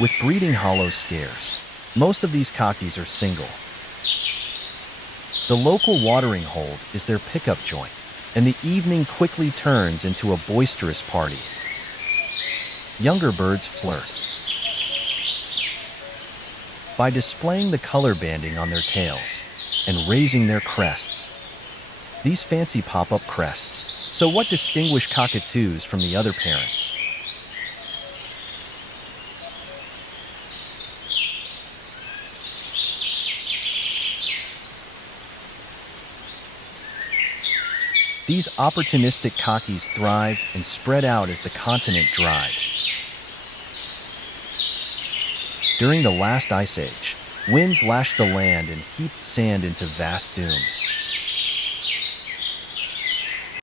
With breeding hollows scarce, most of these cockies are single. The local watering hole is their pickup joint, and the evening quickly turns into a boisterous party. Younger birds flirt by displaying the color banding on their tails and raising their crests. These fancy pop-up crests. So what distinguish cockatoos from the other parents? These opportunistic cockies thrive and spread out as the continent dried. During the last ice age, winds lashed the land and heaped sand into vast dunes.